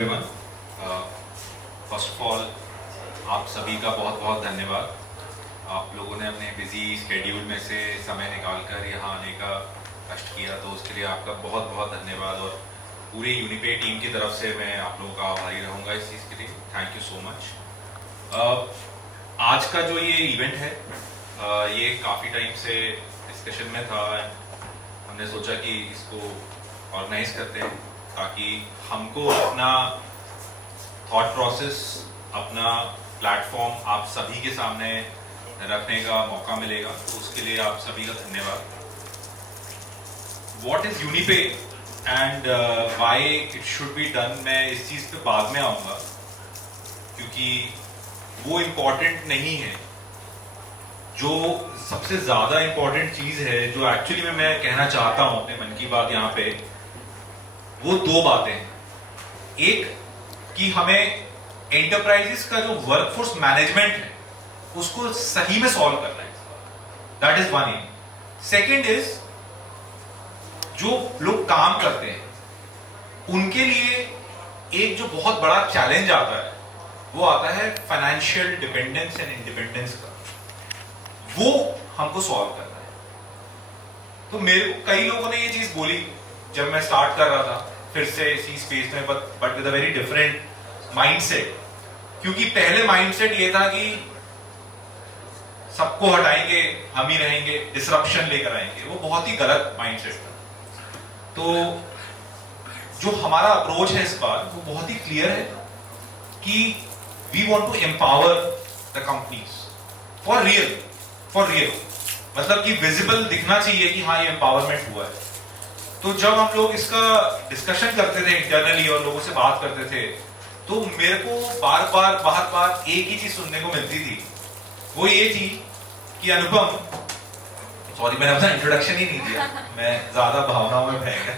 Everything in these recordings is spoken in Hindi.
फर्स्ट ऑफ ऑल आप सभी का बहुत बहुत धन्यवाद। आप लोगों ने अपने बिजी स्केड्यूल में से समय निकालकर यहाँ आने का कष्ट किया, तो उसके लिए आपका बहुत बहुत धन्यवाद। और पूरी यूनिपे टीम की तरफ से मैं आप लोगों का आभारी रहूँगा इस चीज़ के लिए। Thank you so much. आज का जो ये इवेंट है ये काफ़ी टाइम से डिस्कशन में था। हमने सोचा कि इसको ऑर्गेनाइज करते हैं ताकि हमको अपना थॉट प्रोसेस, अपना प्लेटफॉर्म आप सभी के सामने रखने का मौका मिलेगा, तो उसके लिए आप सभी का धन्यवाद। What is Unipe and why it should be done, मैं इस चीज पे बाद में आऊंगा क्योंकि वो इम्पोर्टेंट नहीं है। जो सबसे ज्यादा इम्पोर्टेंट चीज है, जो एक्चुअली में मैं कहना चाहता हूं अपने मन की बात यहाँ पे, वो दो बातें हैं। एक कि हमें एंटरप्राइजेस का जो वर्कफोर्स मैनेजमेंट है उसको सही में सॉल्व करना है, that is one M. Second is जो लोग काम करते हैं उनके लिए एक जो बहुत बड़ा चैलेंज आता है वो आता है फाइनेंशियल डिपेंडेंस एंड इंडिपेंडेंस का, वो हमको सॉल्व करना है। तो मेरे कई लोगों ने ये चीज बोली जब मैं स्टार्ट कर रहा था फिर से इसी स्पेस में, but with a very different mindset. क्योंकि पहले माइंडसेट ये था कि सबको हटाएंगे, हम ही रहेंगे, डिसरप्शन लेकर आएंगे। वो बहुत ही गलत माइंडसेट था। तो जो हमारा अप्रोच है इस बार वो बहुत ही क्लियर है कि we want to empower the companies for real, मतलब कि विजिबल दिखना चाहिए कि हाँ ये एम्पावरमेंट हुआ है। तो जब हम लोग इसका डिस्कशन करते थे इंटरनली और लोगों से बात करते थे, तो मेरे को बार बार एक ही चीज सुनने को मिलती थी। वो ये थी कि अनुपम, सॉरी मैंने अपना इंट्रोडक्शन ही नहीं दिया, मैं ज्यादा भावनाओं में बह गया।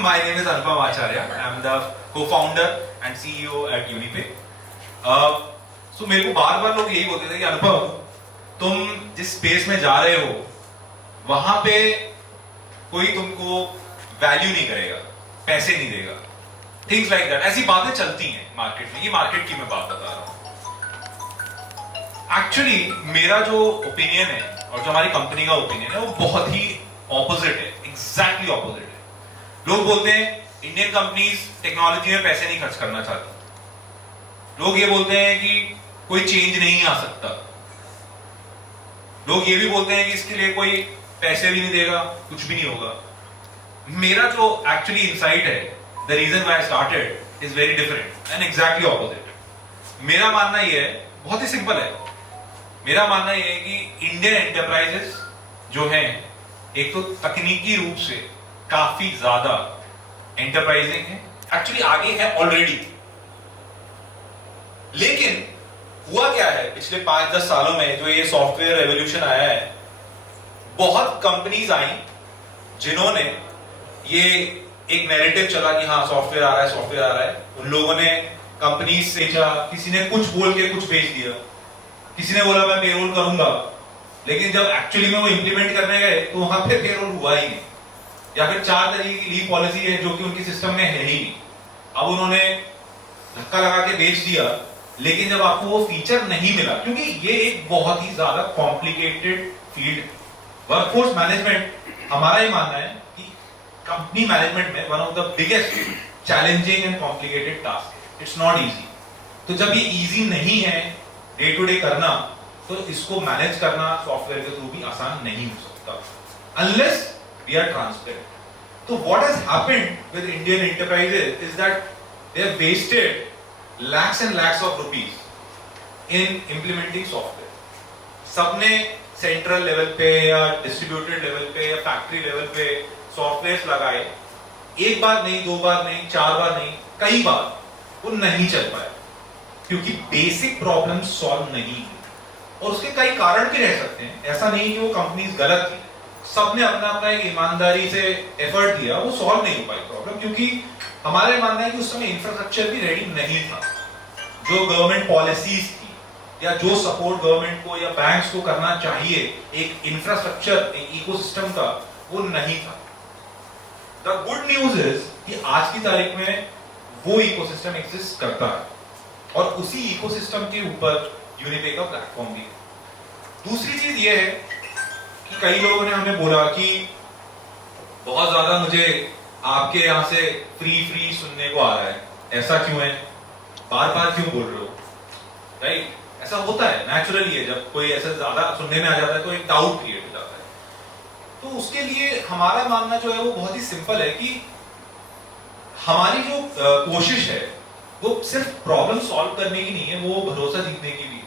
My name is Anupam Acharya, I am the co-founder and CEO at Unipe. So मेरे को बार लोग यही बोलते थे कि अनुपम, तुम जिस स्पेस में जा रहे हो वहां पे कोई तुमको वैल्यू नहीं करेगा, पैसे नहीं देगा, थिंग्स लाइक दैट। ऐसी बातें चलती हैं मार्केट में, ये मार्केट की मैं बात बता रहा हूं। एक्चुअली मेरा जो ओपिनियन है और जो हमारी कंपनी का ओपिनियन है वो बहुत ही ऑपोजिट है, एग्जैक्टली ऑपोजिट है। लोग बोलते हैं इंडियन कंपनीज टेक्नोलॉजी में पैसे नहीं खर्च करना चाहती। लोग ये बोलते हैं कि कोई चेंज नहीं आ सकता। लोग ये भी बोलते हैं कि इसके लिए कोई पैसे भी नहीं देगा, कुछ भी नहीं होगा। मेरा जो एक्चुअली इनसाइट है, the reason why I started is very different and exactly opposite. मेरा मानना ये है, बहुत ही सिंपल है, मेरा मानना ये है कि इंडियन एंटरप्राइजेस जो हैं, एक तो तकनीकी रूप से काफी ज्यादा एंटरप्राइजिंग है, एक्चुअली आगे है ऑलरेडी। लेकिन हुआ क्या है, पिछले 5-10 सालों में जो ये सॉफ्टवेयर रेवोल्यूशन आया है, बहुत कंपनीज आई जिन्होंने ये एक नैरेटिव चला कि हाँ सॉफ्टवेयर आ रहा है। उन लोगों ने कंपनीज से किसी ने कुछ बोल के कुछ भेज दिया, किसी ने बोला मैं पेरोल करूंगा, लेकिन जब एक्चुअली में वो इंप्लीमेंट करने गए तो वहां पे पेरोल हुआ ही नहीं। या फिर 4 तरीके की लीव पॉलिसी है जो कि उनके सिस्टम में है ही नहीं। अब उन्होंने धक्का लगा के बेच दिया, लेकिन जब आपको वो फीचर नहीं मिला, क्योंकि ये एक बहुत ही ज्यादा कॉम्प्लिकेटेड फील्ड है। वर्कफोर्स मैनेजमेंट, हमारा ही मानना है कि कंपनी मैनेजमेंट में one of the biggest challenging and complicated task है। It's not easy. तो जब ये इजी नहीं है डे टू डे करना, तो इसको मैनेज करना सॉफ्टवेयर के थ्रू भी आसान नहीं हो सकता अनलेस वी आर ट्रांसपेरेंट। तो what has happened with Indian enterprises is that they have wasted lakhs and lakhs of rupees in implementing software। सबने सेंट्रल लेवल पे या डिस्ट्रीब्यूटेड लेवल पे या फैक्ट्री लेवल पे सॉफ्टवेयर लगाए, एक बार नहीं, 2 बार नहीं, 4 बार नहीं, कई बार वो नहीं चल पाए क्योंकि बेसिक प्रॉब्लम सॉल्व नहीं हुई। और उसके कई कारण भी रह सकते हैं, ऐसा नहीं कि वो कंपनीज गलत थी, सबने अपना अपना एक ईमानदारी से एफर्ट दिया, वो सॉल्व नहीं हो पाई प्रॉब्लम। क्योंकि हमारे मानना है कि उस समय इंफ्रास्ट्रक्चर भी रेडी नहीं था। जो गवर्नमेंट पॉलिसीज थी या जो सपोर्ट गवर्नमेंट को या बैंक्स को करना चाहिए एक इंफ्रास्ट्रक्चर, एक इकोसिस्टम का, वो नहीं था। द गुड न्यूज इज कि आज की तारीख में वो इकोसिस्टम एग्जिस्ट करता है, और उसी इकोसिस्टम के ऊपर यूनिपे का प्लेटफॉर्म भी है। दूसरी चीज ये है कि कई लोगों ने हमें बोला कि बहुत ज्यादा मुझे आपके यहां से फ्री सुनने को आ रहा है, ऐसा क्यों है, बार बार क्यों बोल रहे हो, राइट? ऐसा होता है, नेचुरली है, जब कोई ऐसा ज्यादा सुनने में आ जाता है तो एक डाउट क्रिएट हो जाता है। तो उसके लिए हमारा मानना जो है वो बहुत ही सिंपल है कि हमारी जो कोशिश है वो सिर्फ प्रॉब्लम सॉल्व करने की नहीं है, वो भरोसा जीतने की भी है।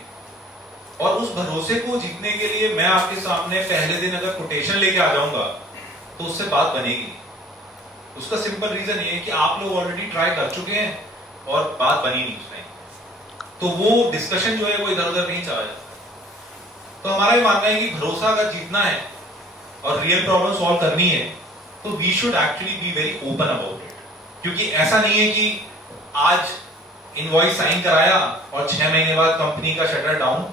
और उस भरोसे को जीतने के लिए मैं आपके सामने पहले दिन अगर कोटेशन लेके आ जाऊंगा तो उससे बात बनेगी। उसका सिंपल रीजन ये है कि आप लोग ऑलरेडी ट्राई कर चुके हैं और बात बनी नहीं उस टाइम, तो वो डिस्कशन जो है वो इधर उधर नहीं चला जाता। तो हमारा ये मानना है कि भरोसा अगर जीतना है और रियल प्रॉब्लम सॉल्व करनी है तो we should actually be very open about it. क्योंकि ऐसा नहीं है कि आज इनवॉइस साइन कराया और 6 महीने बाद कंपनी का शटर डाउन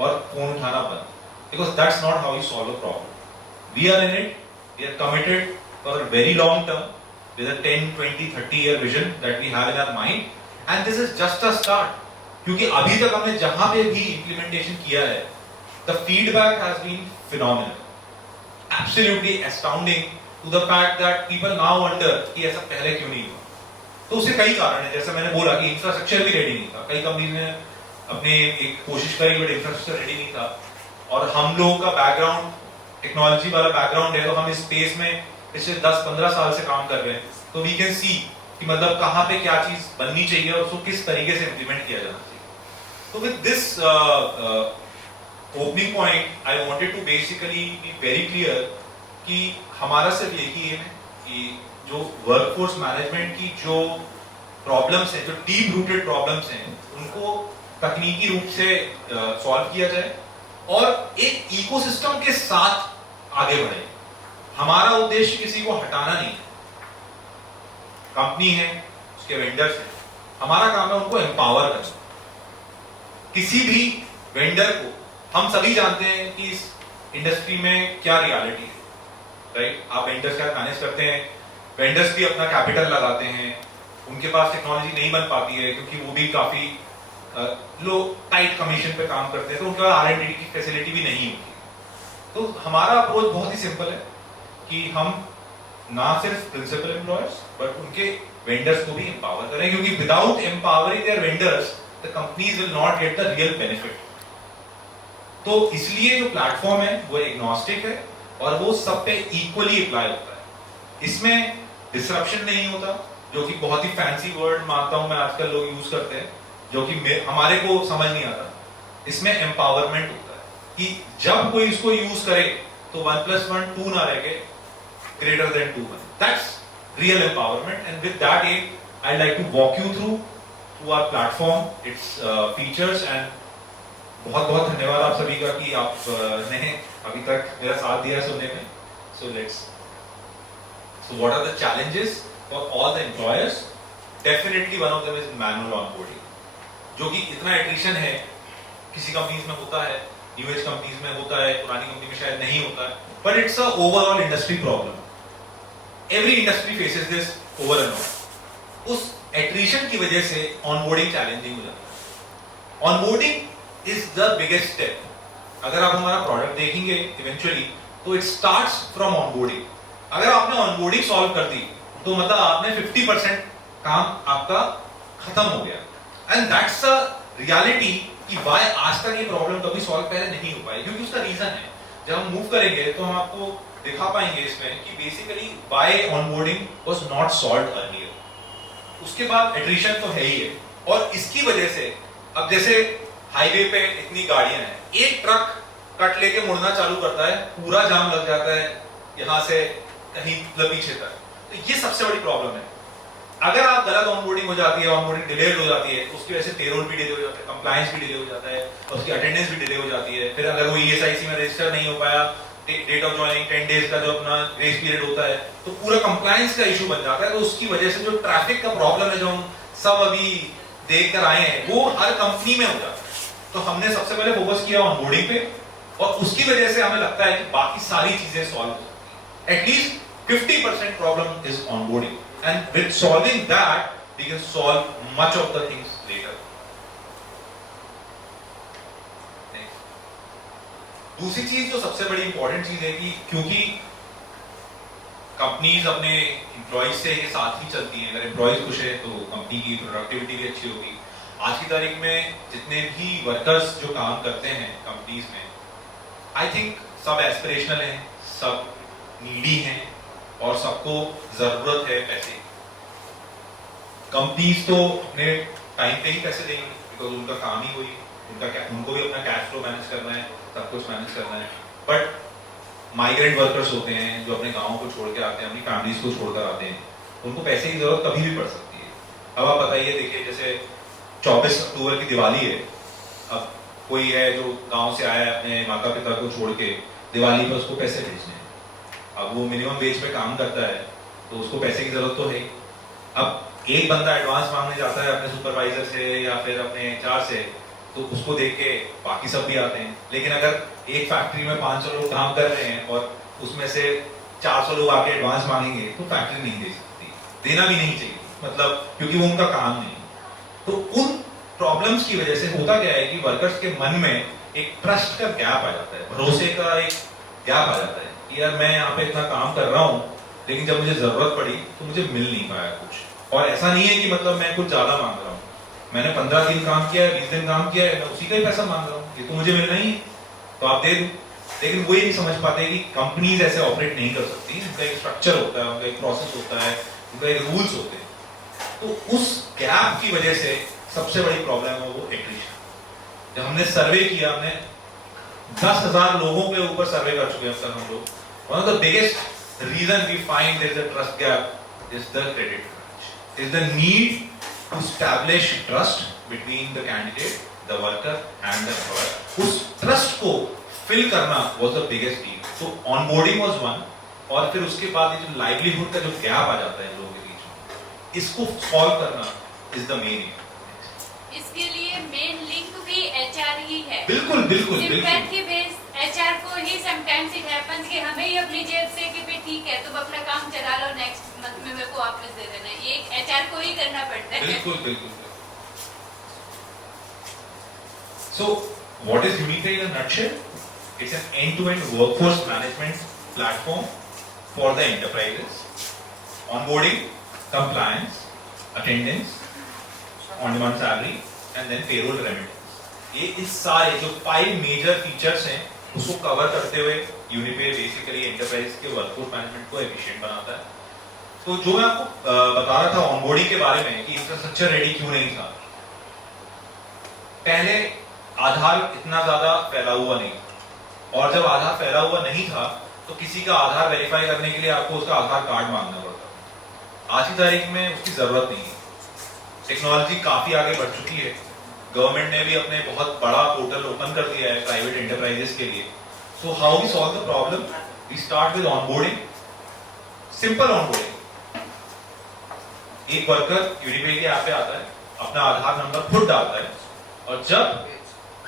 और फोन उठाना बंद, because that's not how you solve a problem. We are in it, we are committed for a very long term with a 10, 20, 30 year vision that we have in our mind, and this is just a start. क्योंकि अभी तक हमने जहां पे भी implementation किया है, the feedback has been phenomenal, absolutely astounding to the fact that people now wonder कि ऐसा पहले क्यों नहीं हुआ। तो उससे कई कारण है, जैसा मैंने बोला कि इंफ्रास्ट्रक्चर भी रेडी नहीं था, कई कंपनी ने अपने एक कोशिश करी बट इंफ्रास्ट्रक्चर रेडी नहीं था, और हम लोगों का बैकग्राउंड टेक्नोलॉजी वाला बैकग्राउंड है, तो हम इस स्पेस में पिछले 10-15 साल से काम कर रहे हैं, तो वी कैन सी कि मतलब कहां पे क्या चीज बननी चाहिए और उसको किस तरीके से इंप्लीमेंट किया जाना चाहिए। तो with this opening point I wanted to basically be very clear कि हमारा सिर्फ यही है कि जो वर्कफोर्स मैनेजमेंट की जो प्रॉब्लम्स हैं, जो डीप रूटेड प्रॉब्लम्स हैं, उनको तकनीकी रूप से सॉल्व किया जाए और एक इकोसिस्टम के साथ आगे बढ़े। हमारा उद्देश्य किसी को हटाना नहीं है, कंपनी है, उसके वेंडर्स हैं, हमारा काम है उनको एम्पावर करना। किसी भी वेंडर को, हम सभी जानते हैं कि इस इंडस्ट्री में क्या रियलिटी है, राइट? आप वेंडर्स क्या मैनेज करते हैं, वेंडर्स भी अपना कैपिटल लगाते हैं, उनके पास टेक्नोलॉजी नहीं बन पाती है क्योंकि वो भी काफी लो टाइट कमीशन पे काम करते हैं, तो उनके पास R&D की फैसिलिटी भी नहीं होती। तो हमारा अप्रोच बहुत ही सिंपल है कि हम ना सिर्फ प्रिंसिपल एम्प्लॉयर्स बट उनके वेंडर्स को भी एम्पावर करें, क्योंकि without empowering their vendors the companies will not get the real benefit. तो इसलिए जो प्लेटफॉर्म है वो एग्नोस्टिक है और वो सब पे इक्वली अप्लाई होता है। इसमें डिसरप्शन नहीं होता, जो कि बहुत ही फैंसी वर्ड मानता हूं मैं, आजकल लोग यूज करते हैं, जो कि हमारे को समझ नहीं आता। इसमें एम्पावरमेंट होता है कि जब कोई इसको यूज करे तो 1+1 2 ना रह के greater than 2 1. That's real empowerment, and with that aim, I'd like to walk you through our platform, its features, and बहुत धन्यवाद आप सभी का कि आपने अभी तक मेरा साथ दिया सुनने में। So what are the challenges for all the employers? Definitely one of them is manual onboarding, जो कि इतना attrition है, किसी कंपनीज में होता है, न्यू एज कंपनीज में होता है, पुरानी कंपनी में शायद नहीं होता है, but it's a overall industry problem. Every industry faces this over and over. उस attrition की वजह से onboarding challenging हो जाता है। Onboarding is the biggest step. अगर आप हमारा प्रोडक्ट देखेंगे eventually, तो it starts from onboarding. अगर आपने onboarding solve कर दी, तो मतलब आपने 50% काम आपका खत्म हो गया। And that's a reality कि why आज तक ये प्रॉब्लम कभी सॉल्व पहले नहीं हो पाई, क्योंकि उसका रीजन है। जब हम मूव करेंगे तो हम आपको दिखा पाएंगे इसमें कि basically why onboarding was not solved earlier. उसके बाद एट्रिशन तो है ही है, और इसकी वजह से अब जैसे हाईवे पे इतनी गाड़ियां हैं, एक ट्रक कट लेके मुड़ना चालू करता है, पूरा जाम लग जाता है यहां से कहीं पीछे तक। तो ये सबसे बड़ी प्रॉब्लम है। अगर आप गलत ऑनबोर्डिंग हो जाती है, ऑनबोर्डिंग डिलेड हो जाती है, उसकी वजह से पेरोल भी डिले हो जाता है, कंप्लायंस भी डिले हो जाता है, और उसकी अटेंडेंस भी डिले हो जाती है। फिर अगर वो ESIC में रजिस्टर नहीं हो पाया, डेट ऑफ ज्वाइनिंग 10 डेज का जो अपना ग्रेस पीरियड होता है, तो पूरा कंप्लायंस का इशू बन जाता है। तो उसकी वजह से जो ट्रैफिक का प्रॉब्लम है, जो हम सब अभी देख कर आए हैं, वो हर कंपनी में हो जाता है। तो हमने सबसे पहले फोकस किया ऑनबोर्डिंग पे, और उसकी वजह से हमें लगता है कि बाकी सारी चीजें सॉल्व हो सकती हैं। At least 50% problem is onboarding, and with solving that we can solve much of the things later. दूसरी चीज जो सबसे बड़ी इंपॉर्टेंट चीज है कि क्योंकि कंपनीज अपने एम्प्लॉइज से के साथ ही चलती हैं, अगर एम्प्लॉइज खुश है तो कंपनी की प्रोडक्टिविटी भी अच्छी होगी। आज की तारीख में जितने भी वर्कर्स जो काम करते हैं कंपनीज में, आई थिंक सब एस्पिरेशनल हैं, सब नीडी हैं और सबको जरूरत है पैसे। कंपनीज तो अपने टाइम पे ही पैसे देंगी बिकॉज उनका काम ही वही, उनको भी अपना कैश फ्लो मैनेज करना है, सब कुछ मैनेज करना है। बट माइग्रेंट वर्कर्स होते हैं जो अपने गाँव को छोड़ के आते हैं, अपनी फैमिलीज को छोड़कर आते हैं, उनको पैसे की जरूरत कभी भी पड़ सकती है। अब आप बताइए, देखिए जैसे 24 अक्टूबर की दिवाली है, अब कोई है जो गांव से आया है अपने माता पिता को छोड़ के, दिवाली पर उसको पैसे भेजने हैं। अब वो मिनिमम वेज पे काम करता है तो उसको पैसे की जरूरत तो है। अब एक बंदा एडवांस मांगने जाता है अपने सुपरवाइजर से या फिर अपने एचआर से, तो उसको देख के बाकी सब भी आते हैं। लेकिन अगर एक फैक्ट्री में 500 लोग काम कर रहे हैं और उसमें से 400 लोग आके एडवांस मांगेंगे तो फैक्ट्री नहीं दे सकती, देना भी नहीं चाहिए, मतलब क्योंकि वो उनका काम नहीं। तो उन प्रॉब्लम्स की वजह से होता क्या है कि वर्कर्स के मन में एक ट्रस्ट का गैप आ जाता है, भरोसे का एक गैप आ जाता है कि यार मैं यहाँ पे इतना काम कर रहा हूँ लेकिन जब मुझे जरूरत पड़ी तो मुझे मिल नहीं पाया कुछ। और ऐसा नहीं है कि मतलब मैं कुछ ज्यादा मांग रहा हूँ, मैंने 15 दिन काम किया है, 20 दिन काम किया है, मैं उसी का ही पैसा मांग रहा हूँ, ये तो मुझे मिलना ही है तो आप दे दो। लेकिन वो ये नहीं समझ पाते कि कंपनीज ऐसे ऑपरेट नहीं कर सकती, उनका एक स्ट्रक्चर होता है, उनका एक प्रोसेस होता है, उनका एक रूल्स होते हैं। तो उस गैप की वजह से सबसे बड़ी प्रॉब्लम है वो एट्रिशन। जब हमने सर्वे किया, हमने 10,000 लोगों के ऊपर सर्वे कर चुके हैं अब तक हम लोग। One of the biggest reason we find there is a trust gap is the credit crunch, is the need to establish trust between the candidate, the worker and the employer. उस ट्रस्ट को फिल करना was the biggest deal. So onboarding was one, और फिर उसके बाद ये जो लाइवलीहुड का जो गैप आ जाता है लोगों के बीच में, इसको सॉल्व करना is the main. इसके लिए मेन लिंक भी एचआर ही है। बिल्कुल बिल्कुल सिंपैथी बेस्ड एचआर को ही समटाइम्स इट हैपेंस कि हमें ही अपनी जेब से कि भाई ठीक है तुम अपना काम चला लो, नेक्स्ट मंथ में मेरे को वापस दे देना, ये एचआर को ही करना पड़ता है। बिल्कुल बिल्कुल। So what is Unipay in a nutshell? It's an end-to-end workforce management platform for the enterprises. Onboarding, compliance, attendance, on-demand salary, and then payroll remittance. ये इस सारे जो 5 मेजर फीचर्स हैं उसको कवर करते हुए यूनिपे बेसिकली एंटरप्राइज के वर्कफोर्स मैनेजमेंट को एफिशिएंट बनाता है। तो जो मैं आपको बता रहा था ऑनबोर्डिंग के बारे में कि इंफ्रास्ट्रक्चर रेडी क्यों नहीं था, पहले आधार इतना ज्यादा फैला हुआ नहीं, और जब आधार फैला हुआ नहीं था तो किसी का आधार वेरीफाई करने के लिए आपको उसका आधार कार्ड मांगना पड़ता। आज की तारीख में उसकी जरूरत नहीं है, टेक्नोलॉजी काफी आगे बढ़ चुकी है, गवर्नमेंट ने भी अपने बहुत बड़ा पोर्टल ओपन कर दिया है प्राइवेट एंटरप्राइजेस के लिए। So how we solve the problem? We start with onboarding, simple onboarding. एक वर्कर यूनिपे के ऐप पे आता है, अपना आधार नंबर खुद डालता है और जब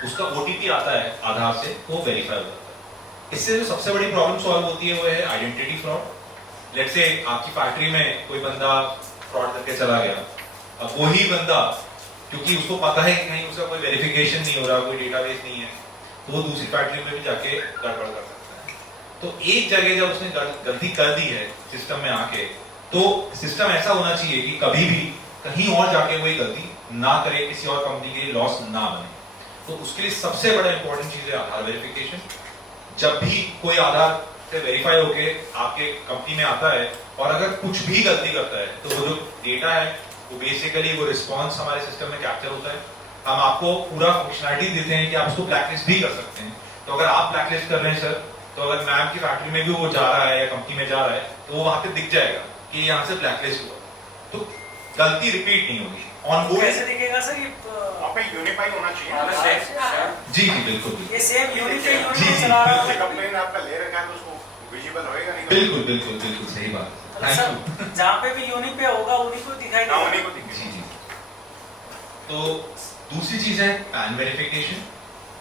उसका ओटीपी आता है आधार से तो वेरीफाई हो जाता है। इससे जो सबसे बड़ी प्रॉब्लम सॉल्व होती है वो है आइडेंटिटी फ्रॉड। लेट्स से आपकी फैक्ट्री में कोई बंदा फ्रॉड करके चला गया, अब वही बंदा क्योंकि उसको पता है कि कहीं उसका कोई वेरिफिकेशन नहीं हो रहा, कोई डेटाबेस नहीं है, तो वो दूसरी फैक्ट्री में भी जाके गड़बड़ कर सकता है। तो एक जगह जब उसने गलती कर दी है सिस्टम में आके, तो सिस्टम ऐसा होना चाहिए कि कभी भी कहीं और जाके वही गलती ना करे, किसी और कंपनी के लिए लॉस ना बने। तो उसके लिए सबसे बड़ा इंपॉर्टेंट चीज है आधार वेरिफिकेशन। जब भी कोई आधार से वेरीफाई होके आपके कंपनी में आता है और अगर कुछ भी गलती करता है तो वो जो डेटा है वो बेसिकली वो रिस्पॉन्स हमारे सिस्टम में कैप्चर होता है। हम आपको पूरा फंक्शनलिटी देते हैं कि आप उसको ब्लैकलिस्ट भी कर सकते हैं। तो अगर आप ब्लैकलिस्ट कर रहे हैं सर, तो अगर मैम की फैक्ट्री में भी वो जा रहा है या कंपनी में जा रहा है तो वो वहां पे दिख जाएगा कि यहाँ से ब्लैकलिस्ट हुआ, तो गलती रिपीट नहीं होगी। ऑनबोर्ड कैसे दिखेगा सर? ये पे यूनिफाई होना चाहिए। जी जी बिल्कुल ये सेम यूनिफाई जी, जी, चला रहा है। कंप्लेन आपका ले रखा है तो उसको विजिबल होएगा नहीं? बिल्कुल बिल्कुल बिल्कुल सही बात। Thank you. जहाँ पे भी यूनिफाई होगा उन्हीं को दिखाई हाँ, देगा। उन्हीं को दिखेगा। जी जी। तो दूसरी चीज है पैन वेरिफिकेशन,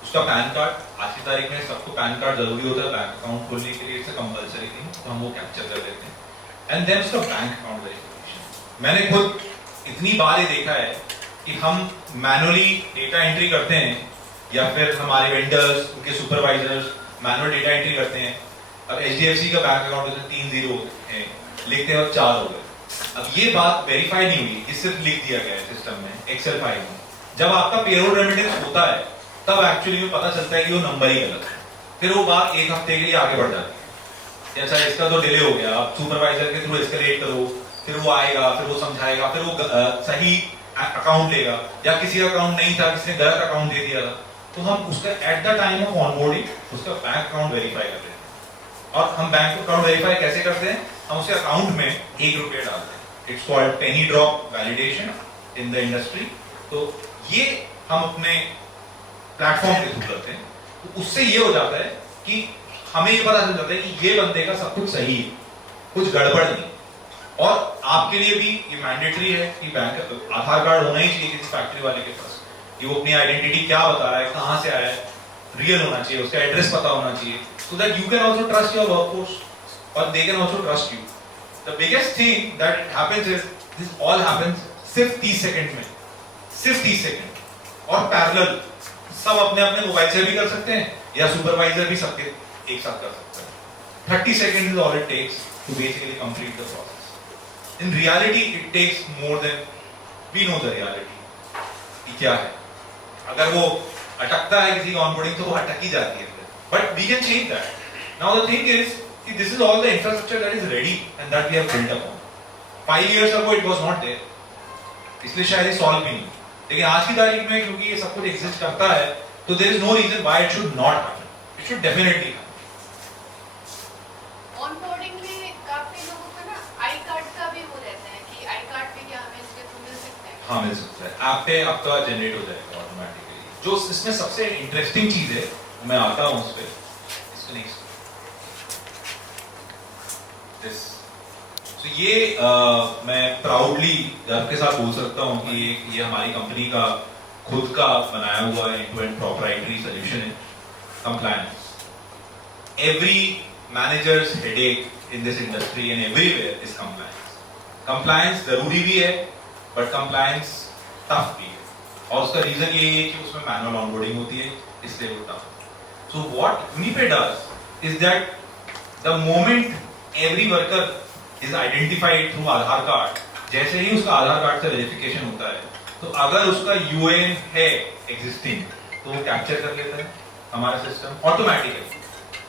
उसका पैन कार्ड। आज की तारीख में सबको पैन कार्ड जरूरी होता है बैंक अकाउंट खोलने के लिए, इट्स अ कंपलसरी थिंग, तो हम वो कैप्चर कर लेते हैं। एंड देन उसका बैंक अकाउंट वेरिफिकेशन। मैंने खुद इतनी बार ये देखा है कि हम मैनुअली डेटा एंट्री करते हैं या फिर हमारे वेंडर्स, उनके सुपरवाइजर्स मैनुअल डेटा एंट्री करते हैं। अब HDFC का बैंक अकाउंट में 3 जीरो है, लिखते वक्त 4 हो गए। अब ये बात वेरीफाई नहीं हुई, ये सिर्फ लिख दिया गया है सिस्टम में, एक्सेल फाइल में। जब आपका पेरोल रेमिटेंस होता है तब एक्चुअली में पता चलता है कि वो नंबर ही गलत है। फिर वो बात एक हफ्ते के लिए आगे बढ़ जाती है। जैसा इसका तो डिले हो गया, आप सुपरवाइजर के थ्रू एस्केलेट करो, फिर वो आएगा, फिर वो समझाएगा, फिर वो सही अकाउंट लेगा, या किसी का अकाउंट नहीं था, किसी ने गलत अकाउंट दे दिया था, तो हम उसका at the time of onboarding उसका बैंक अकाउंट वेरीफाई करते हैं। और हम बैंक अकाउंट वेरीफाई कैसे करते हैं? हम उसे अकाउंट में 1 रुपया डालते हैं। It's called Penney drop validation in the industry. तो ये हम अपने प्लेटफॉर्म के थ्रू करते हैं। तो उससे ये हो जाता है कि हमें ये पता चल जाता है कि ये बंदे का सब कुछ सही है, कुछ गड़बड़ नहीं। और आपके लिए भी ये मैंडेटरी है कि बैंक आधार कार्ड होना ही चाहिए किसी फैक्ट्री वाले के पास, कि वो अपनी आइडेंटिटी क्या बता रहा है, कहां से आया है, रियल होना चाहिए, उसका एड्रेस पता होना चाहिए, so that you can also trust your workforce और they can also trust you. The biggest thing that happens is this all happens सिर्फ 30 सेकंड में, सिर्फ 30 सेकंड। और पैरेलल सब अपने अपने मोबाइल से भी कर सकते हैं या सुपरवाइजर भी सबके एक साथ कर सकते हैं। 30 seconds is all it takes to basically complete the process. In reality, it takes more than we know the reality. कि क्या है? अगर वो अटकता है किसी ऑनबोर्डिंग तो वो अटक ही जाती है। But we can change that. Now the thing is, this is all the infrastructure that is ready and that we have built upon. 5 years ago it was not there. इसलिए शायद ये सॉल्व भी नहीं। लेकिन आज की तारीख में क्योंकि ये सब कुछ एग्जिस्ट करता है, तो there is no reason why it should not happen. It should definitely happen. Onboarding में काफी लोगों का ना आई कार्ड का भी वो रहता है कि आई कार्ड पे क्या हमें इसके थ्रू मिल सकता है? हाँ, मिल सकता है। ऐप पे आपका जनरेट हो जाएगा ऑटोमेटिकली। जो इसमें सबसे इंटरेस्टिंग चीज है, मैं आता हूँ उस पे। इसको नेक्स्ट दिस। तो ये मैं प्राउडली गर्व के साथ बोल सकता हूँ कि ये हमारी कंपनी का खुद का बनाया हुआ एंड-टू-एंड प्रोप्राइटरी सॉल्यूशन है। Compliance, every managers headache in this industry and everywhere is compliance. Compliance जरूरी भी है, बट कंप्लायंस टफ भी है। और उसका रीजन यही है कि उसमें मैनुअल ऑनबोर्डिंग होती है, इसलिए वो टफ है। So what Unipe does is that the moment every worker is identified through Aadhaar card, जैसे ही उसका आधार कार्ड से वेरिफिकेशन होता है, तो अगर उसका यूएएन है एग्जिस्टिंग तो वो कैप्चर कर लेता है हमारा सिस्टम ऑटोमेटिकली।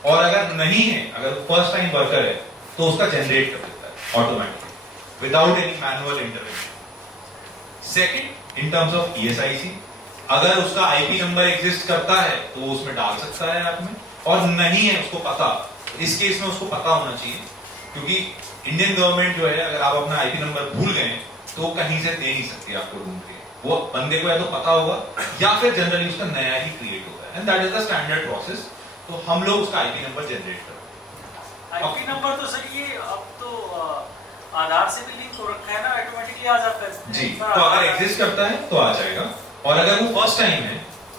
और अगर नहीं है, अगर फर्स्ट टाइम वर्कर है, तो उसका जनरेट कर देता है automatically without any manual intervention. Second, in terms of ESIC, अगर उसका आईपी नंबर एग्जिस्ट करता है तो वो उसमें डाल सकता है ऐप में, और नहीं है उसको पता, इस केस में उसको पता होना चाहिए, क्योंकि इंडियन गवर्नमेंट जो है, अगर आप अपना आईपी नंबर भूल गए तो वो कहीं से दे नहीं सकती आपको ढूंढ के। वो बंदे को या तो पता होगा या फिर जनरली उसका नया ही क्रिएट होगा, and that is the standard process. तो हम लोग उसका आईपी नंबर जनरेट करते हैं। आईपी नंबर तो सर ये अब तो आधार से भी लिंक हो रखा है ना, ऑटोमेटिकली आ जाता है जी, तो अगर एग्जिस्ट करता है तो आ जाएगा, और अगर वो फर्स्ट टाइम है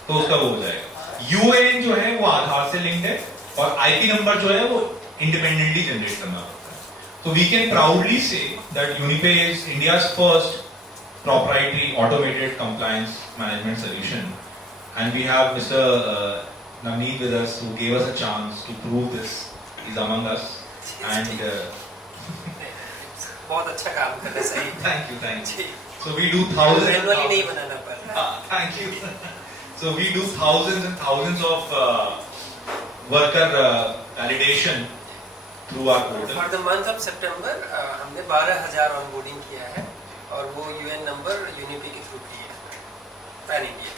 तो उसका वो हो जाएगा। यूएएन जो है वो आधार से लिंक्ड है, और आईपी नंबर जो है वो इंडिपेंडेंटली जनरेट करना पड़ता है। तो we can proudly say that Unipe is India's first proprietary automated compliance management solution, and we have Mr. Navneet with us, who gave us a chance to prove this. He's among us, and बहुत अच्छा काम कर रहे हैं, सही। thank you. So we do thousands. Manually नहीं बनाना पड़ता। Thank you. So we do thousands and thousands of worker validation through our portal. For the month of September हमने 12,000 ऑनबोर्डिंग किया है, और वो यूएन नंबर यूनिपी के थ्रू किया प्लानिंग किया।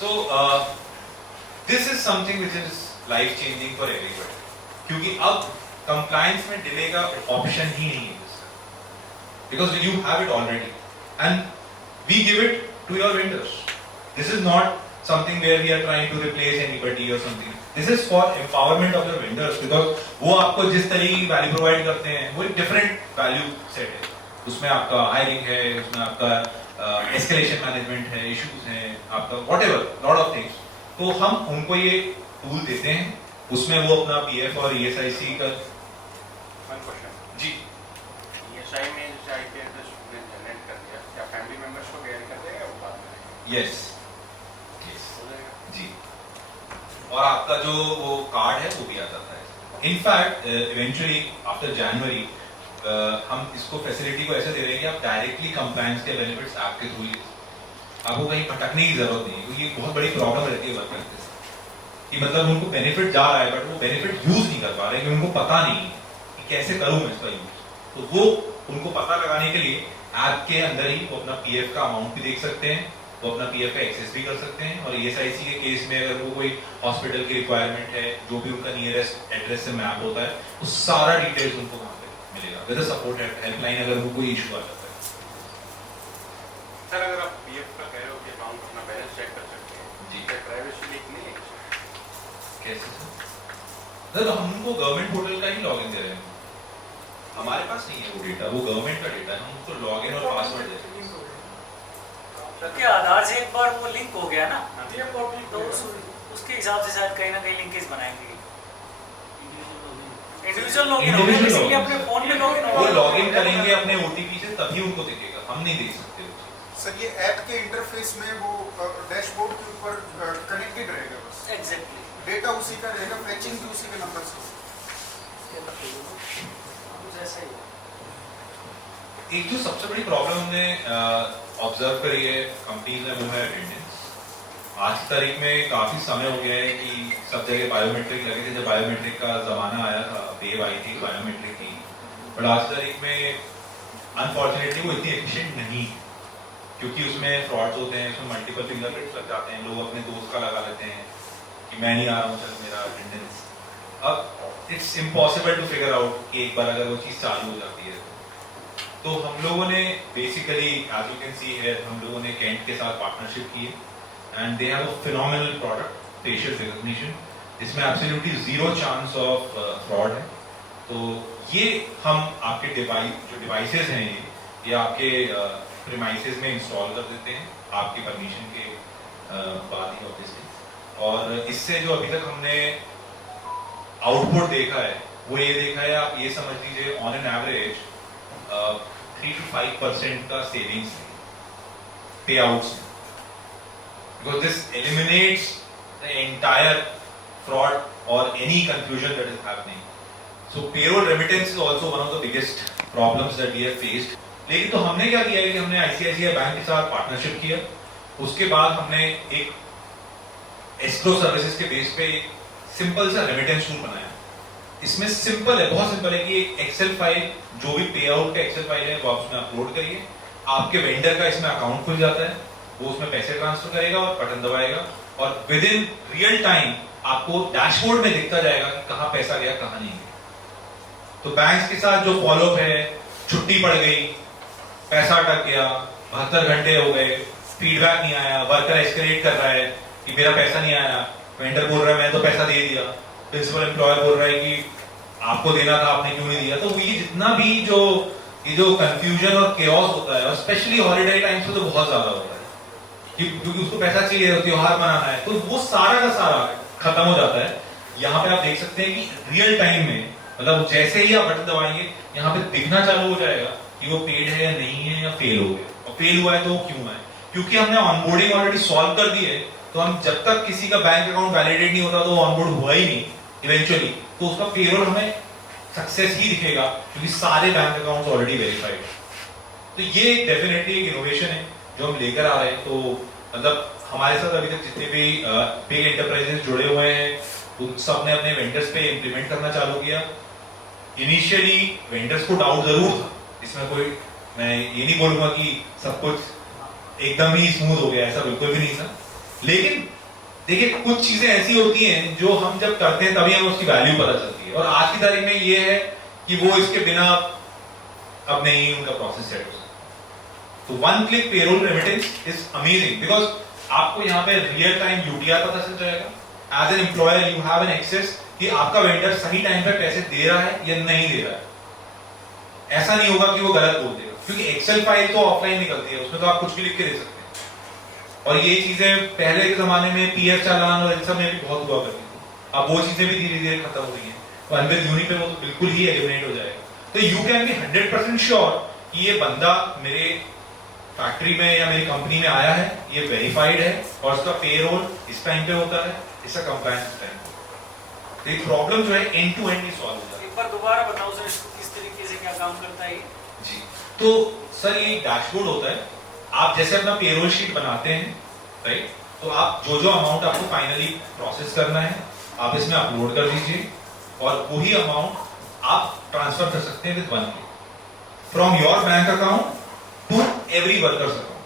So this is something which is life changing for everybody, क्योंकि अब compliance में डिले का ऑप्शन ही नहीं है, because you have it already and we give it to your vendors. This is not something where we are trying to replace anybody or something. This is for empowerment of your vendors, because वो आपको जिस तरीके की वैल्यू प्रोवाइड करते हैं वो एक डिफरेंट वैल्यू सेट है। उसमें आपका हायरिंग है, उसमें आपका एस्केलेशन मैनेजमेंट है, इश्यूज हैं, आपका व्हाटएवर लॉट ऑफ थिंग्स। तो हम उनको ये टूल देते हैं, उसमें वो अपना पीएफ और ESIC का One question. जी यस जी, और आपका जो वो कार्ड है वो भी आ जाता है। इनफैक्ट इवेंचुअली आफ्टर जनवरी हम इसको फैसिलिटी को ऐसे दे रहे हैं कि आप डायरेक्टली कंप्लायंस के बेनिफिट्स ऐप के थ्रू ही, आपको कहीं भटकने की जरूरत नहीं है, क्योंकि ये बहुत बड़ी प्रॉब्लम रहती है वर्कर्स के साथ कि मतलब उनको बेनिफिट जा रहा है बट वो बेनिफिट यूज नहीं कर पा रहे, क्योंकि उनको पता नहीं है कि कैसे करूं मैं इसका यूज। तो वो उनको पता लगाने के लिए ऐप के अंदर ही वो अपना पीएफ का अमाउंट भी देख सकते हैं, वो अपना पीएफ का एक्सेस भी कर सकते हैं, और ईएसआईसी के केस में अगर वो कोई हॉस्पिटल की रिक्वायरमेंट है, जो भी उनका नियरेस्ट एड्रेस से मैप होता है, वो सारा डिटेल्स उनको वहां पे मिलेगा विद सपोर्ट हेल्पलाइन अगर वो कोई इशू आ जाता है। सर अगर आप पीएफ का कह रहे हो कि अकाउंट अपना बैलेंस चेक कर सकते हैं जी, प्राइवेसी लीक नहीं है? कैसे सर? तो हम उनको गवर्नमेंट पोर्टल का ही लॉगिन दे रहे हैं, हमारे पास नहीं है वो डेटा, वो गवर्नमेंट का डेटा है, हम उनको लॉगिन और पासवर्ड दे रहे हैं। क्योंकि आधार से एक बार वो लिंक हो गया ना, तो उसके हिसाब से शायद कहीं ना कहीं लिंकेज बनाएंगे। इंडिविजुअल लॉगिन होगा, बेसिकली अपने फोन में लॉगिन होगा, वो लॉगिन करेंगे अपने ओटीपी से तभी उनको दिखेगा, हम नहीं देख सकते वो चीज़। सर ये ऐप के इंटरफेस में वो डैशबोर्ड के ऊपर कनेक्टेड रहेगा, बस एग्जैक्टली डेटा उसी का रहेगा, फैचिंग भी उसी के नंबर से। कुछ ऐसा ही है। एक जो सबसे बड़ी प्रॉब्लम हमने ऑब्जर्व करी है कंपनीज में, वो है अटेंडेंस। आज की तारीख में काफी समय हो गया है कि सब जगह बायोमेट्रिक लगे थे, जब बायोमेट्रिक का जमाना आया था, वेव आई थी बायोमेट्रिक की, बट आज की तारीख में अनफॉर्चुनेटली वो इतनी एफिशिएंट नहीं है, क्योंकि उसमें फ्रॉड्स होते हैं, उसमें मल्टीपल फिंगरप्रिंट्स लग जाते हैं, लोग अपने दोस्त का लगा लेते हैं कि मैं नहीं आ रहा हूँ, चल मेरा अटेंडेंस। अब it's impossible to figure out कि एक बार अगर वो चीज़ चालू हो जाती है। तो हम लोगों ने basically as you can see है, हम लोगों ने कैंट के साथ पार्टनरशिप की है and they have a phenomenal product facial recognition, इसमें absolutely zero chance of fraud है। तो ये हम आपके डिवाइसेस हैं ये आपके प्रीमाइसेस में इंस्टॉल कर देते हैं आपकी परमिशन के बाद ही ऑब्वियसली, और इससे जो अभी तक हमने आउटपुट देखा है वो ये देखा है, आप ये समझ लीजिए ऑन एन एवरेज 3 to 5% का सेविंग्स पे outs, because this eliminates the entire fraud or any confusion that is happening. So payroll remittance is also one of the biggest problems that we have faced. लेकिन तो हमने क्या किया है कि हमने ICICI बैंक के साथ पार्टनरशिप किया, उसके बाद हमने एक एस्क्रो सर्विसेज के बेस पे एक सिंपल सा रेमिटेंस टूल बनाया। इसमें सिंपल है, बहुत सिंपल है कि एक एक्सेल फाइल, जो भी पे आउट का एक्सेल फाइल है वो आप उसमें अपलोड करिए, आपके वेंडर का इसमें अकाउंट खुल जाता है, वो उसमें पैसे ट्रांसफर करेगा और बटन दबाएगा, और विद इन रियल टाइम आपको डैशबोर्ड में दिखता जाएगा कि कहाँ पैसा गया कहाँ नहीं गया। तो बैंक्स के साथ जो फॉलोअप है, छुट्टी पड़ गई, पैसा अटक गया, 72 घंटे हो गए, फीडबैक नहीं आया, वर्कर एस्केलेट कर रहा है कि मेरा पैसा नहीं आया, वेंडर बोल रहा है मैं तो पैसा दे दिया, प्रिंसिपल एम्प्लॉयर बोल रहा है कि आपको देना था आपने क्यों नहीं दिया। तो ये जितना भी जो कंफ्यूजन और केओस होता है, और स्पेशली हॉलीडे टाइम्स में तो बहुत ज्यादा होता है, क्योंकि उसको पैसा चाहिए, त्योहार मनाना है, तो वो सारा का सारा खत्म हो जाता है। यहाँ पे आप देख सकते हैं कि रियल टाइम में, मतलब जैसे ही आप बटन दबाएंगे यहाँ पे दिखना चालू हो जाएगा कि वो पेड है या नहीं है, या फेल हो गया, और फेल हुआ है तो वो क्यों है, क्योंकि हमने ऑनबोर्डिंग ऑलरेडी सॉल्व कर दी है। तो हम जब तक किसी का बैंक अकाउंट वैलिडेट नहीं होता तो ऑनबोर्ड हुआ ही नहीं इवेंचुअली, तो उसका पेरोल हमें सक्सेस ही दिखेगा, क्योंकि सारे बैंक अकाउंट्स ऑलरेडी वेरीफाइड। तो ये डेफिनेटली एक इनोवेशन है जो हम लेकर आ रहे हैं। तो मतलब हमारे साथ अभी तक जितने भी बिग एंटरप्राइजेस जुड़े हुए हैं, उन सब ने अपने वेंडर्स पे इंप्लीमेंट करना चालू किया। इनिशियली वेंडर्स को डाउट जरूर था, इसमें कोई, मैं ये नहीं बोलूंगा कि सब कुछ एकदम ही स्मूथ हो गया, ऐसा बिल्कुल भी नहीं था। लेकिन देखिए कुछ चीजें ऐसी होती हैं जो हम जब करते हैं तभी हमें उसकी वैल्यू पता चलती है, और आज की तारीख में ये है कि वो इसके बिना अब नहीं उनका प्रोसेस सेट हो सकता। तो one click payroll remittance is amazing, because आपको यहाँ पे रियल टाइम यूटीआर पता चल जाएगा। As an employer you have an access कि आपका वेंडर सही टाइम पे पैसे दे रहा है या नहीं दे रहा है। ऐसा नहीं होगा कि वो गलत बोल देगा, क्योंकि एक्सेल फाइल तो ऑफलाइन निकलती है, उसमें तो आप कुछ भी लिख के दे सकते हैं। और ये चीजें पहले के जमाने में पीएफ चालान और इन सब में भी बहुत हुआ करती थी, अब वो चीजें भी धीरे धीरे खत्म हो रही है। तो अंदर यूनि पे वो तो बिल्कुल ही एलिमिनेट हो जाएगा। तो यू कैन बी 100% श्योर कि ये बंदा मेरे फैक्ट्री में या मेरी कंपनी में आया है, ये वेरीफाइड है और उसका पेरोल इस टाइम पे होता है, इसका कंप्लायंस इस टाइम पे। तो ये प्रॉब्लम जो है एंड टू एंड ही सॉल्व हो जाती है। एक बार दोबारा बताओ सर, इसको किस तरीके से क्या काम करता है ये? जी, तो सर ये डैशबोर्ड होता है। आप जैसे अपना पेरोल शीट बनाते हैं, राइट, तो आप जो जो अमाउंट आपको फाइनली प्रोसेस करना है आप इसमें अपलोड कर दीजिए और वही अमाउंट आप ट्रांसफर कर सकते हैं with 1 click from your bank account to every workers account.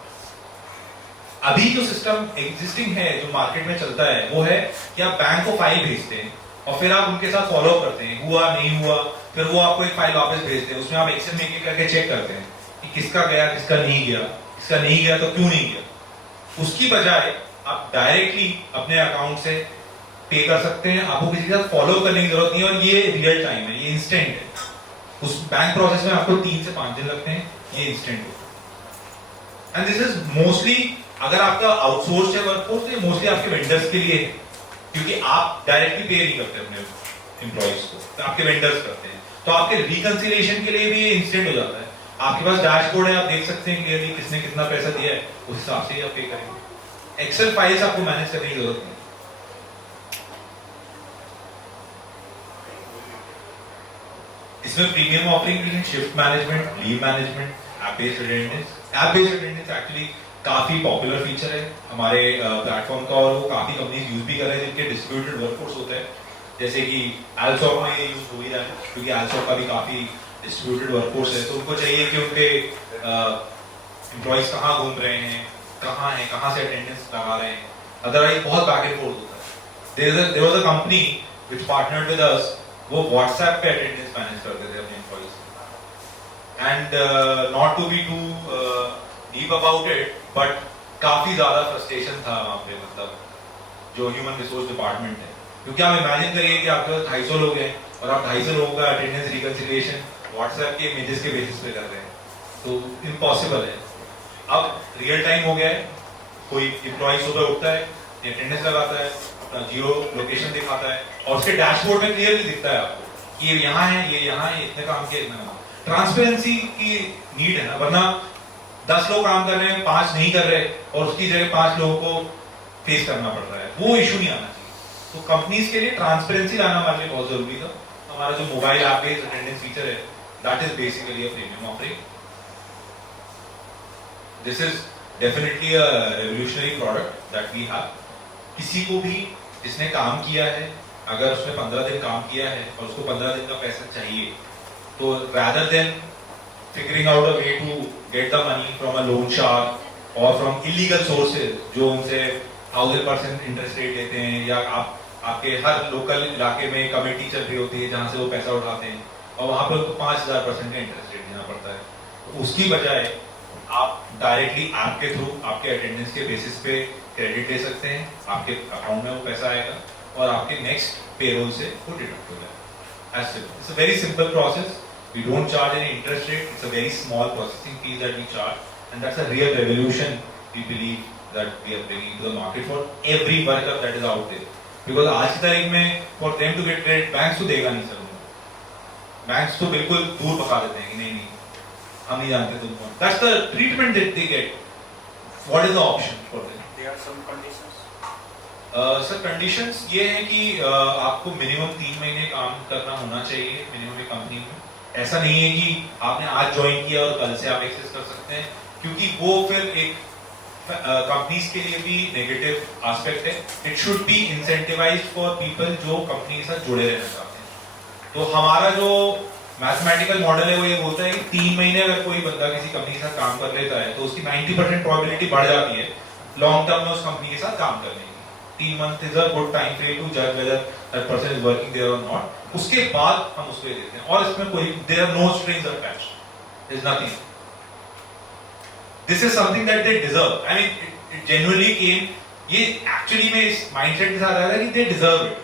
अभी जो सिस्टम एग्जिस्टिंग है, जो मार्केट में चलता है, वो है कि आप बैंक को फाइल भेजते हैं और फिर आप उनके साथ फॉलो अप करते हैं, हुआ नहीं हुआ, फिर वो आपको एक फाइल वापस भेजते हैं, उसमें आप एक्सेल में एक करके चेक करते हैं कि किसका गया, किसका नहीं गया, किसका नहीं गया तो क्यों नहीं गया। उसकी बजाय आप डायरेक्टली अपने अकाउंट से पे कर सकते हैं, आपको किसी के साथ फॉलो करने की जरूरत नहीं है और ये रियल टाइम है, ये इंस्टेंट है। उस बैंक प्रोसेस में आपको 3 से 5 दिन लगते हैं, ये इंस्टेंट होता है। एंड दिस इज मोस्टली, अगर आपका आउटसोर्स है वर्कफोर्स, तो ये मोस्टली आपके वेंडर्स के लिए है, क्योंकि आप डायरेक्टली पे नहीं करते अपने एम्प्लॉइज को, तो आपके वेंडर्स करते हैं। तो आपके रिकंसिलिएशन के लिए भी ये इंस्टेंट हो जाता है। आपके पास डैशबोर्ड है, आप देख सकते हैं क्लियरली किसने कितना पैसा दिया है, उस हिसाब से ही आप पे करेंगे। एक्सेल फाइल्स आपको मैनेज करने की जरूरत नहीं। इसमें प्रीमियम ऑफरिंग भी है, shift management, leave management, app based attendance. App based attendance actually काफी पॉपुलर फीचर है हमारे प्लेटफॉर्म का और वो काफी कंपनीज यूज भी कर रहे हैं जिनके डिस्ट्रीब्यूटेड वर्कफोर्स होते हैं, जैसे कि एल्सॉप में ये यूज हो ही रहा है, क्योंकि एल्सॉप का भी काफी डिस्ट्रीब्यूटेड वर्कफोर्स है, तो उनको चाहिए कि उनके एम्प्लॉइज कहाँ घूम रहे हैं, कहाँ से अटेंडेंस लगा रहे हैं, अदरवाइज बहुत बैक एंड फोर्थ होता है। There was a company which partnered with us, वो व्हाट्सएप पे अटेंडेंस मैनेज करते थे अपने employees, and not to be too deep about it, but काफी ज्यादा फ्रस्ट्रेशन था वहां पे, मतलब जो ह्यूमन रिसोर्स डिपार्टमेंट है, क्योंकि आप इमेजिन करिए कि आपके पास 250 लोग हैं और आप 250 लोगों का अटेंडेंस रिकंसिलिएशन व्हाट्सएप के इमेजेस के बेसिस पे कर रहे हैं, तो इम्पॉसिबल है। अब रियल टाइम हो गया है, कोई एम्प्लॉय सुबह उठता है, अटेंडेंस लगाता है, अपना जियो लोकेशन दिखाता है और उसके डैशबोर्ड में क्लियरली दिखता है आपको कि ये यहाँ है, ये यहाँ है, इतने काम किया, इतना काम। ट्रांसपेरेंसी की नीड है ना, वरना 10 लोग काम कर रहे हैं, 5 नहीं कर रहे और उसकी जगह 5 लोगों को फेस करना पड़ रहा है, वो इशू नहीं आना चाहिए। तो कंपनीज के लिए ट्रांसपेरेंसी लाना हमारे लिए बहुत जरूरी था। हमारा जो mobile app based attendance feature है, that is basically a premium offering. This is definitely a revolutionary product that we have. किसी को भी जिसने काम किया है, अगर उसने 15 दिन काम किया है और उसको 15 दिन का पैसा चाहिए, तो rather than figuring out a way to get the money from a loan shark or from illegal sources जो उनसे 1000% इंटरेस्ट रेट देते हैं, या आपके हर लोकल इलाके में कमेटी चल रही होती है जहां से वो पैसा उठाते हैं और वहां पे उनको 5000% का इंटरेस्ट रेट देना पड़ता है, तो उसकी बजाय आप डायरेक्टली ऐप के थ्रू आपके अटेंडेंस के बेसिस पे क्रेडिट ले सकते हैं, आपके अकाउंट में वो पैसा आएगा और आपके नेक्स्ट पेरोल से वो डिडक्ट हो जाएगा। It's a very simple process. We don't charge any interest rate. It's a very small processing fee that we charge, and that's a real revolution we believe that we are bringing to the market for every worker that is out there. Because आज की तारीख में for them to get credit, banks तो देगा नहीं सर, banks तो बिल्कुल दूर पका देते हैं कि नहीं हम नहीं जानते तुमको। That's the treatment that they get. What is the option for them? There are some conditions. Sir conditions ये है कि आपको मिनिमम 3 महीने काम करना होना चाहिए मिनिमम एक कंपनी में। ऐसा नहीं है कि आपने आज ज्वाइन किया और कल से आप एक्सेस कर सकते हैं, क्योंकि वो फिर एक कंपनीज के लिए भी नेगेटिव एस्पेक्ट है। It should B incentivised for people जो कंपनी के साथ जुड़े रहना चाहते हैं। तो हमारा जो मैथमेटिकल मॉडल है वो ये बोलता है कि 3 महीने अगर कोई बंदा किसी कंपनी के साथ काम कर लेता है तो उसकी 90% प्रोबेबिलिटी बढ़ जाती है लॉन्ग टर्म में उस कंपनी के साथ काम करने की। 3 months is a good time frame to judge whether that person is working there or not. उसके बाद हम उसको ये देते हैं और इसमें कोई there are no strings attached. There is nothing. This is something that they deserve. I mean, it genuinely came. ये actually में इस mindset के साथ आया था कि they deserve it.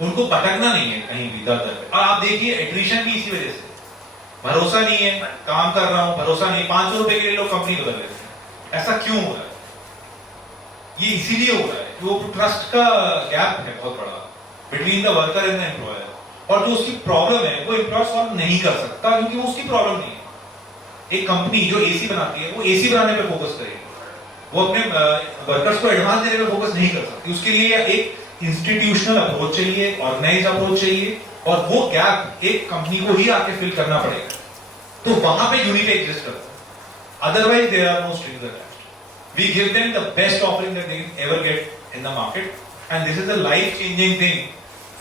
उनको भटकना नहीं है कहीं भी दर दर पे। और आप देखिए attrition भी इसी वजह से, भरोसा नहीं है, काम कर रहा हूँ, भरोसा नहीं, 500 रुपए के लिए लोग कंपनी बदल लेते हैं। ऐसा क्यों हो रहा है? ये इसीलिए हो रहा है कि वो ट्रस्ट का गैप है बहुत बड़ा between the worker and the employer, और जो उसकी प्रॉब्लम है वो एम्प्लॉयर सॉल्व नहीं कर सकता क्योंकि वो उसकी प्रॉब्लम नहीं है। एक कंपनी जो एसी बनाती है वो एसी बनाने पे फोकस करेगी, वो अपने वर्कर्स को एडवांस देने पे फोकस नहीं कर सकती। उसके लिए एक इंस्टीट्यूशनल अप्रोच चाहिए, ऑर्गेनाइज अप्रोच चाहिए, और वो गैप एक कंपनी को ही आके फिल करना पड़ेगा। तो वहां पे यूनिपे एग्जिस्ट करता है, otherwise there are no strings attached. We give them the best offering that they can ever get in the market, and this is the life changing thing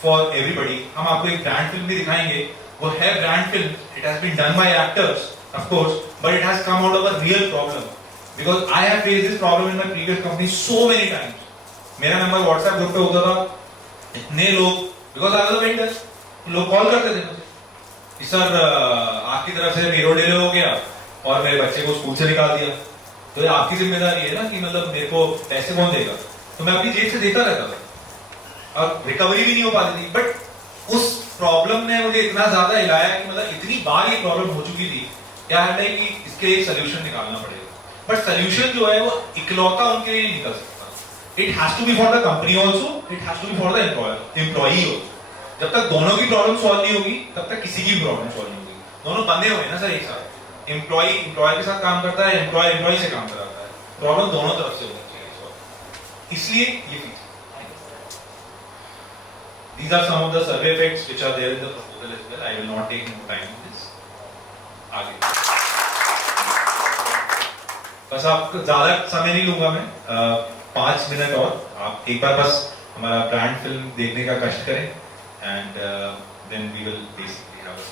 for everybody. हम आपको एक ब्रांड फिल्म भी दिखाएंगे, वो है brand film, it has been done by actors of course, but it has come out of a real problem, because I have faced this problem in my previous company so many times. मेरा नंबर व्हाट्सएप ग्रुप पे होता था, इतने लोग, because I was a vendor, लोग कॉल करते थे मुझे कि सर आपकी तरफ से पेरोल डिले हो गया और मेरे बच्चे को स्कूल से निकाल दिया, तो ये आपकी जिम्मेदारी है ना कि मतलब मेरे को पैसे कौन देगा। तो मैं अपनी जेब से देता रहता था और रिकवरी भी नहीं हो पाती थी। बट उस प्रॉब्लम ने मुझे इतना ज्यादा हिलाया कि मतलब इतनी बार ये प्रॉब्लम हो चुकी थी, क्या है कि इसके एक सोल्यूशन निकालना पड़ेगा। बट सोल्यूशन जो है वो इकलौता उनके लिए नहीं निकल सकता। It has to be for the company also, it has to be for the employee also. जब तक दोनों की प्रॉब्लम सॉल्व नहीं होगी तब तक किसी की प्रॉब्लम सॉल्व नहीं होगी। दोनों बंधे हुए ना सर एक साथ, एम्प्लॉय के साथ काम करता है, एम्प्लॉय से काम कराता है, प्रॉब्लम दोनों तरफ से होनी चाहिए सॉल्व। इसलिए ये fees. These are some of the survey effects which are there in the proposal as well. I will not take more time on this. आगे बस आपको ज्यादा समय नहीं लूंगा मैं, 5 मिनट और आप एक बार बस हमारा ब्रांड फिल्म देखने का कष्ट करें, and then we will basically have a